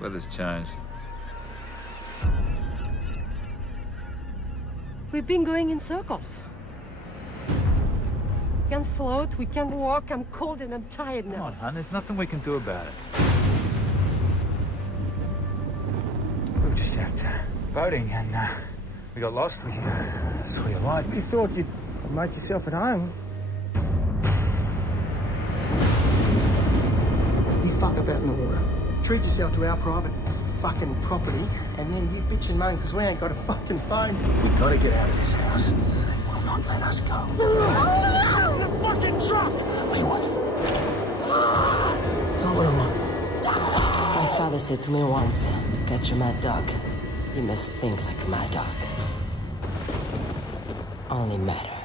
Weather's changed. We've been going in circles. We can't float, we can't walk, I'm cold and I'm tired Come now. on, hon, there's nothing we can do about it. We were just out boating and we got lost. We saw your light. We thought you'd make yourself at home. You fuck about in the water. Treat yourself to our private fucking property and then you bitch and moan because we ain't got a fucking phone. We gotta get out of this house. They will not let us go. The fucking truck! What do you want? Not what I want. My father said to me once, to catch a mad dog, you must think like a mad dog. Only matter.